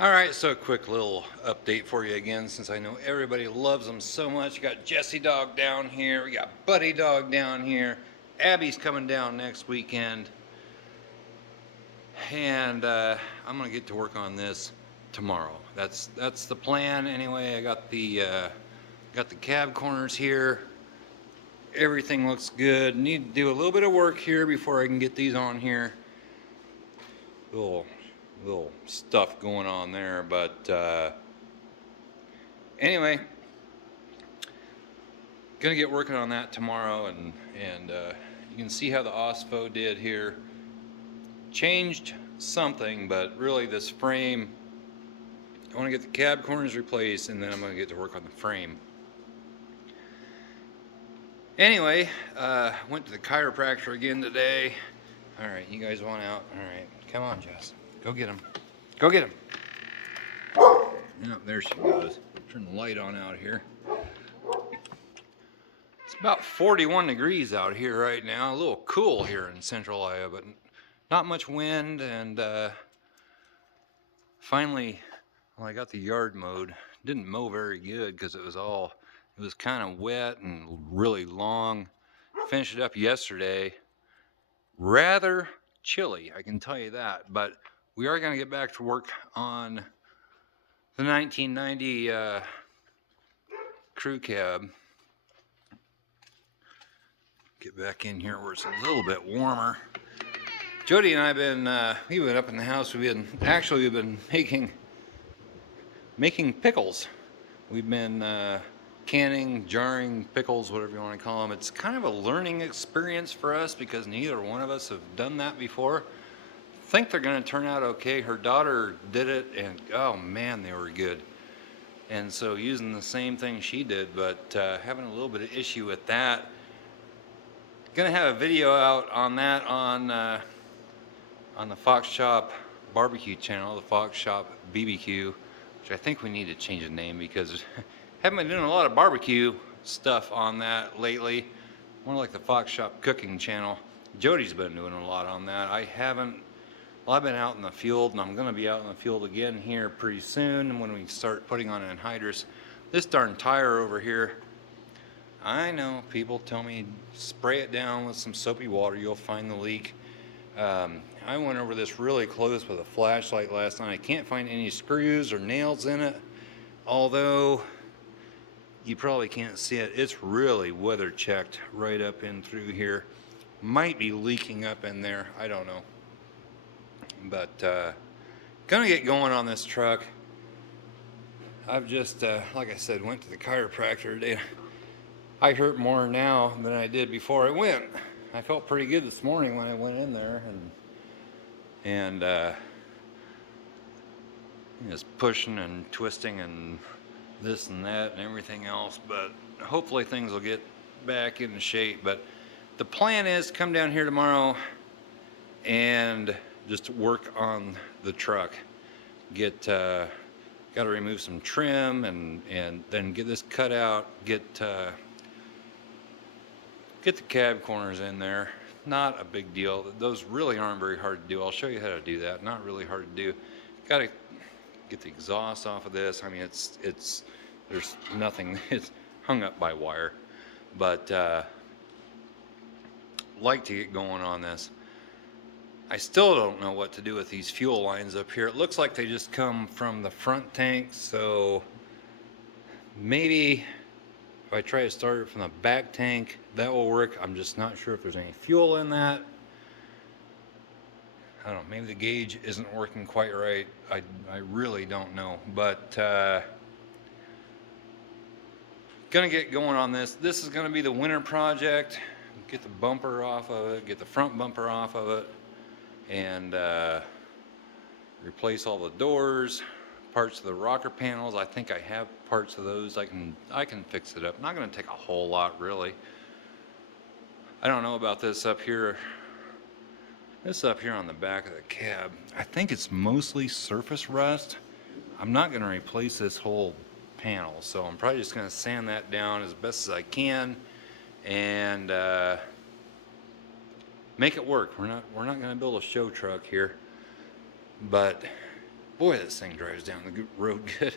Alright, so a quick little update for you again, since I know everybody loves them so much. We got Jesse Dog down here, we got Buddy Dog down here, Abby's coming down next weekend, and I'm gonna get to work on this tomorrow. That's the plan anyway. I got the cab corners here. Everything looks good. Need to do a little bit of work here before I can get these on here. Little stuff going on there, but anyway, gonna get working on that tomorrow, and you can see how the OSFO did here. Changed something, but really this frame, I want to get the cab corners replaced, and then I'm going to get to work on the frame. Anyway, went to the chiropractor again today. All right, you guys want out? All right, come on, Jess. Go get him. Go get him. Yep, there she goes. Turn the light on out here. It's about 41 degrees out here right now. A little cool here in central Iowa, but not much wind. And finally, well, I got the yard mowed. Didn't mow very good because it was kind of wet and really long. Finished it up yesterday. Rather chilly, I can tell you that. But we are going to get back to work on the 1990 Crew Cab. Get back in here where it's a little bit warmer. Jody and I have we've been up in the house. We've been making pickles. We've been canning, jarring pickles, whatever you want to call them. It's kind of a learning experience for us because neither one of us have done that before. Think they're going to turn out okay. Her daughter did it, and oh man, they were good. And so using the same thing she did, but having a little bit of issue with that. Gonna have a video out on that on the Fox Shop barbecue channel, the Fox Shop BBQ, which I think we need to change the name because haven't been doing a lot of barbecue stuff on that lately. More like the Fox Shop cooking channel. Jody's been doing a lot on that. I haven't. Well, I've been out in the field, and I'm going to be out in the field again here pretty soon when we start putting on anhydrous. This darn tire over here, I know people tell me spray it down with some soapy water, you'll find the leak. I went over this really close with a flashlight last night. I can't find any screws or nails in it, although you probably can't see it. It's really weather checked right up in through here. Might be leaking up in there, I don't know. But gonna get going on this truck. I've just, like I said, went to the chiropractor today. I hurt more now than I did before I went. I felt pretty good this morning when I went in there, and just pushing and twisting and this and that and everything else. But hopefully things will get back into shape. But the plan is to come down here tomorrow and just work on the truck. Got to remove some trim and then get this cut out. Get the cab corners in there. Not a big deal. Those really aren't very hard to do. I'll show you how to do that. Not really hard to do. Got to get the exhaust off of this. I mean, there's nothing. It's hung up by wire. But like to get going on this. I still don't know what to do with these fuel lines up here. It looks like they just come from the front tank, so maybe if I try to start it from the back tank, that will work. I'm just not sure if there's any fuel in that. I don't know, maybe the gauge isn't working quite right. I really don't know, but gonna get going on this. This is gonna be the winter project. Get the bumper off of it, get the front bumper off of it, and replace all the doors, parts of the rocker panels. I think I have parts of those. I can fix it up. Not going to take a whole lot, really. I don't know about this up here. This up here on the back of the cab, I think it's mostly surface rust. I'm not going to replace this whole panel, so I'm probably just going to sand that down as best as I can and make it work. We're not going to build a show truck here, but Boy, this thing drives down the road good.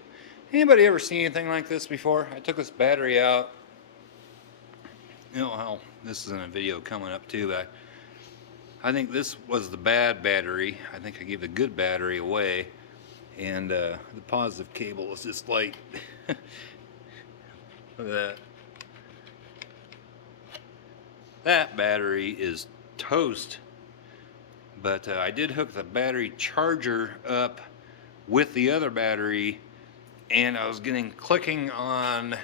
Anybody ever seen anything like this before? I took this battery out. You know how this is in a video coming up too, but I think this was the bad battery. I think I gave the good battery away, and the positive cable is just like look at that. That battery is toast. But I did hook the battery charger up with the other battery, and I was getting clicking on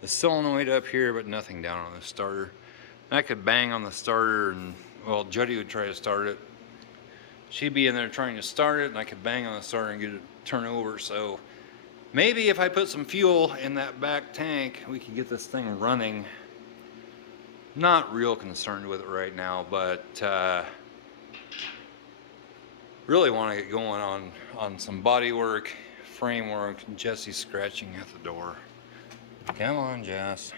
the solenoid up here, but nothing down on the starter. And I could bang on the starter, and well, Jody would try to start it. She'd be in there trying to start it, and I could bang on the starter and get it to turn over. So maybe if I put some fuel in that back tank, we could get this thing running. Not real concerned with it right now, but really want to get going on some body work, framework. Jesse's scratching at the door. Come on, Jess.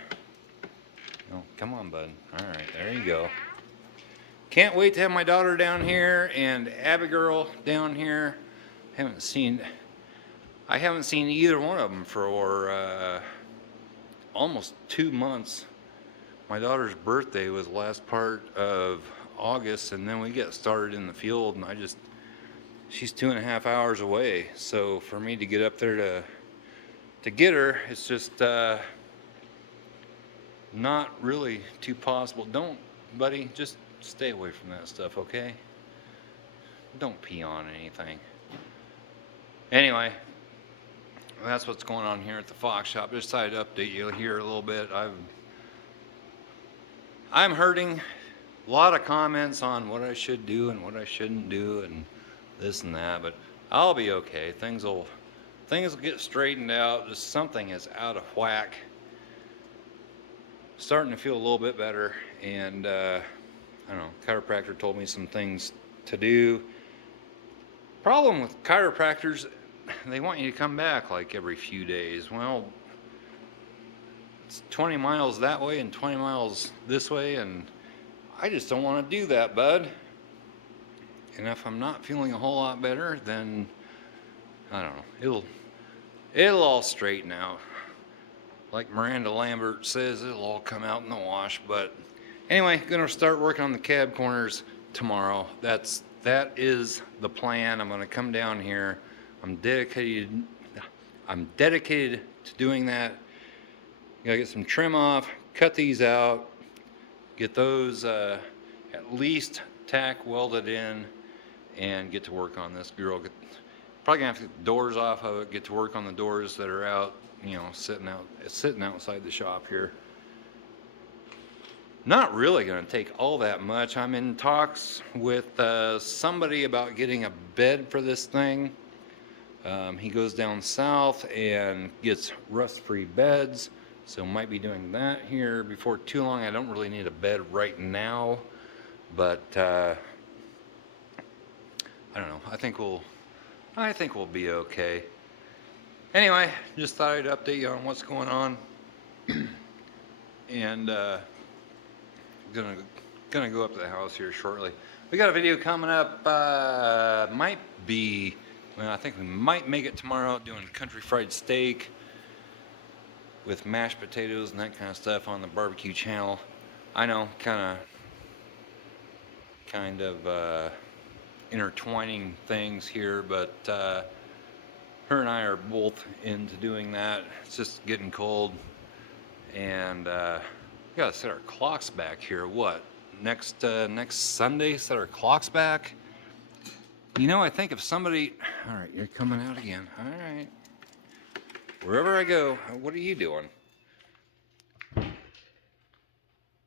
Oh, come on, bud. All right, there you go. Can't wait to have my daughter down here and Abigail down here. I haven't seen either one of them for almost 2 months. My daughter's birthday was last part of August, and then we get started in the field, and she's 2.5 hours away. So for me to get up there to get her, it's just not really too possible. Don't, buddy, just stay away from that stuff, okay? Don't pee on anything. Anyway, that's what's going on here at the Fox shop. Just decided to update you here a little bit. I'm hurting. A lot of comments on what I should do and what I shouldn't do and this and that, but I'll be okay. Things will get straightened out. Just something is out of whack. Starting to feel a little bit better, and I don't know, chiropractor told me some things to do. Problem with chiropractors, they want you to come back like every few days. Well, it's 20 miles that way and 20 miles this way, and I just don't want to do that, bud. And if I'm not feeling a whole lot better, then I don't know, it'll all straighten out. Like Miranda Lambert says, it'll all come out in the wash. But anyway, gonna start working on the cab corners tomorrow. That is the plan. I'm gonna come down here. I'm dedicated to doing that. Gotta get some trim off, cut these out, get those at least tack welded in, and get to work on this girl. Probably gonna have to get the doors off of it, get to work on the doors that are out, you know, sitting outside the shop here. Not really gonna take all that much. I'm in talks with somebody about getting a bed for this thing. He goes down south and gets rust-free beds, so might be doing that here before too long. I don't really need a bed right now, but I don't know. I think we'll be okay. Anyway, just thought I'd update you on what's going on, and gonna go up to the house here shortly. We got a video coming up. Might be. Well, I think we might make it tomorrow, doing country fried steak with mashed potatoes and that kind of stuff on the barbecue channel. I know, kind of intertwining things here, but her and I are both into doing that. It's just getting cold, and we gotta set our clocks back here. What, next Sunday, set our clocks back? You know, I think if somebody, all right, you're coming out again. All right. Wherever I go, what are you doing?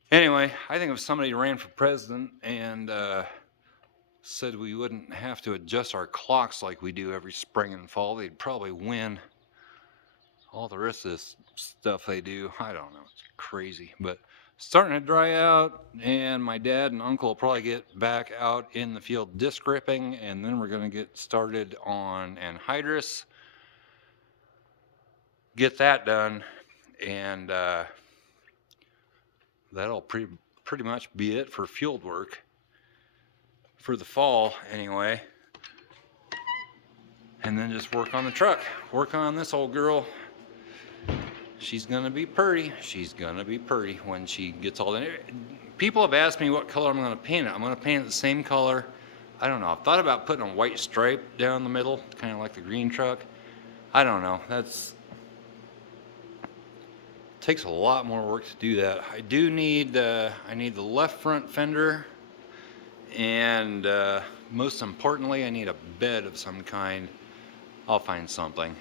Anyway, I think if somebody ran for president and said we wouldn't have to adjust our clocks like we do every spring and fall, they'd probably win. All the rest of this stuff they do, I don't know, it's crazy. But starting to dry out, and my dad and uncle will probably get back out in the field disc gripping, and then we're going to get started on anhydrous, get that done, and that'll pretty much be it for field work for the fall anyway. and then just work on the truck. Work on this old girl. She's gonna be pretty. She's gonna be pretty when she gets all done. People have asked me what color I'm gonna paint it. I'm gonna paint it the same color. I don't know. I've thought about putting a white stripe down the middle, kind of like the green truck. I don't know. Takes a lot more work to do that. I do need I need the left front fender, and most importantly, I need a bed of some kind. I'll find something.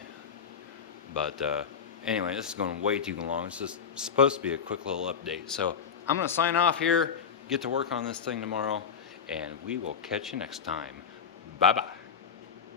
But anyway, this is going way too long. It's just supposed to be a quick little update. So I'm going to sign off here, get to work on this thing tomorrow, and we will catch you next time. Bye-bye.